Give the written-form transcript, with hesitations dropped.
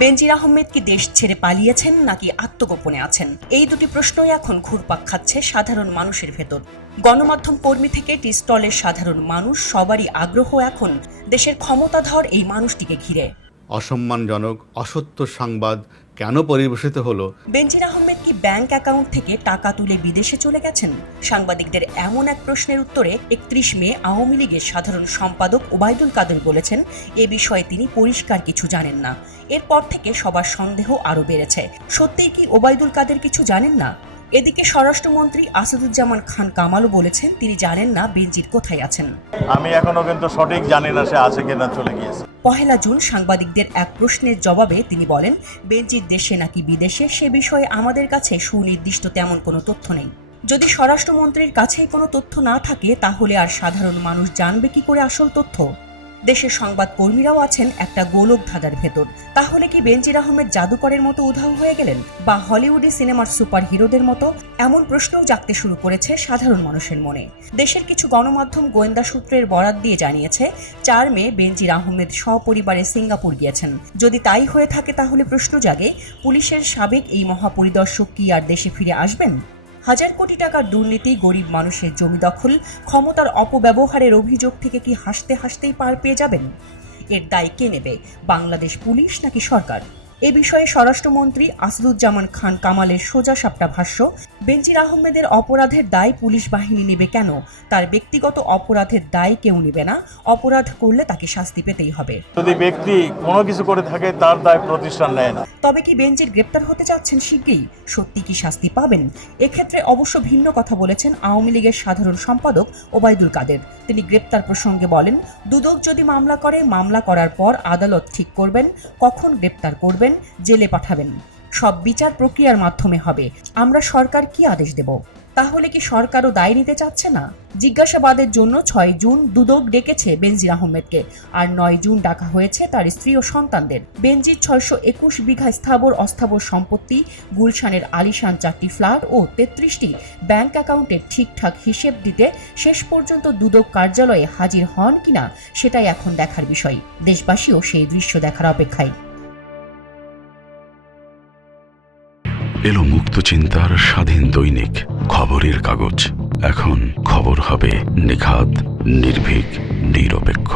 বেনজির আহমেদ কি দেশ ছেড়ে পালিয়েছেন নাকি আত্মগোপনে আছেন? এই দুটি প্রশ্নই এখন ঘুরপাক খাচ্ছে সাধারণ মানুষের ভেতর। গণমাধ্যম কর্মী থেকে টি স্টলের সাধারণ মানুষ সবারই আগ্রহ এখন দেশের ক্ষমতাধর এই মানুষটিকে ঘিরে। অসম্মানজনক অসত্য সংবাদ কেন পরিবেশিত হলো? বেনজির আহমেদ কি ব্যাংক অ্যাকাউন্ট থেকে টাকা তুলে বিদেশে চলে গেছেন? সাংবাদিকদের এমন এক প্রশ্নের উত্তরে ৩১ মে আওয়ামী লীগের সাধারণ সম্পাদক ওবায়দুল কাদের বলেছেন, এ বিষয়ে তিনি পরিষ্কার কিছু জানেন না। এরপর থেকে সবার সন্দেহ আরও বেড়েছে। সত্যিই কি ওবায়দুল কাদের কিছু জানেন না? এদিকে স্বরাষ্ট্রমন্ত্রী আসাদুজ্জামান খান কামালও বলেছেন তিনি জানেন না বেনজির কোথায় আছেন। আমি এখনো কিন্তু সঠিক জানি না সে আছে কিনা, চলে গিয়েছে। ১ জুন সাংবাদিকদের এক প্রশ্নের জবাবে তিনি বলেন, বেনজির দেশে নাকি বিদেশে সে বিষয়ে আমাদের কাছে সুনির্দিষ্ট তেমন কোনো তথ্য নেই। যদি স্বরাষ্ট্রমন্ত্রীর কাছেই কোনো তথ্য না থাকে তাহলে আর সাধারণ মানুষ জানবে কি করে আসল তথ্য? দেশের সংবাদ কর্মীরাও আছেন একটা গোলক ধাঁধার ভেতর। তাহলে কি বেনজির আহমেদ জাদুকরের মতো উধাও হয়ে গেলেন, বা হলিউডে সিনেমার সুপার হিরোদের মতো? এমন প্রশ্নও জাগতে শুরু করেছে সাধারণ মানুষের মনে। দেশের কিছু গণমাধ্যম গোয়েন্দা সূত্রের বরাত দিয়ে জানিয়েছে ৪ মে বেনজির আহমেদ সপরিবারে সিঙ্গাপুর গিয়েছেন। যদি তাই হয়ে থাকে তাহলে প্রশ্ন জাগে, পুলিশের সাবেক এই মহাপরিদর্শক কি আর দেশে ফিরে আসবেন? হাজার কোটি টাকার দুর্নীতি, গরিব মানুষের জমি দখল, ক্ষমতার অপব্যবহারের অভিযোগ থেকে কি হাসতে হাসতেই পার পেয়ে যাবেন? এর দায় কে নেবে, বাংলাদেশ পুলিশ নাকি সরকার? এ বিষয়ে স্বরাষ্ট্রমন্ত্রী আসাদুজ্জামান খান কামালের সোজাসাপটা ভাষ্য, বেনজির আহমেদের অপরাধের দায় পুলিশ বাহিনী নেবে কেন? তার ব্যক্তিগত অপরাধের দায় কেউ নেবে না। অপরাধ করলে তাকে শাস্তি পেতেই হবে। যদি ব্যক্তি কোনো কিছু করে থাকে তার দায় প্রতিষ্ঠান নেয় না। তবে কি বেনজির গ্রেপ্তার হতে যাচ্ছেন শিগগিরই? সত্যি কি শাস্তি পাবেন? এক্ষেত্রে অবশ্য ভিন্ন কথা বলেছেন আওয়ামী লীগের সাধারণ সম্পাদক ওবায়দুল কাদের। তিনি গ্রেপ্তার প্রসঙ্গে বলেন, দুদক যদি মামলা করে, মামলা করার পর আদালত ঠিক করবেন কখন গ্রেপ্তার করবেন, জেলে পাঠাবেন। সব বিচার প্রক্রিয়ার মাধ্যমে হবে। আমরা সরকার কি আদেশ দেব? তাহলে কি সরকারও দায় নিতে চাচ্ছে না? জিজ্ঞাসাবাদের জন্য ৬ জুন দুদক ডেকেছে বেনজির আহমেদকে, আর ৯ জুন ডাকা হয়েছে তার স্ত্রী ও সন্তানদের। বেনজির ৬২১ বিঘা স্থাবর অস্থাবর সম্পত্তি, গুলশানের আলিশান ৪টি ফ্ল্যাট ও ৩৩টি ব্যাংক অ্যাকাউন্টের ঠিকঠাক হিসেব দিতে শেষ পর্যন্ত দুদক কার্যালয়ে হাজির হন কিনা সেটাই এখন দেখার বিষয়। দেশবাসীও সেই দৃশ্য দেখার অপেক্ষায়। এলো মুক্ত চিন্তার স্বাধীন দৈনিক খবরের কাগজ। এখন খবর হবে নিখাত, নির্ভীক, নিরপেক্ষ।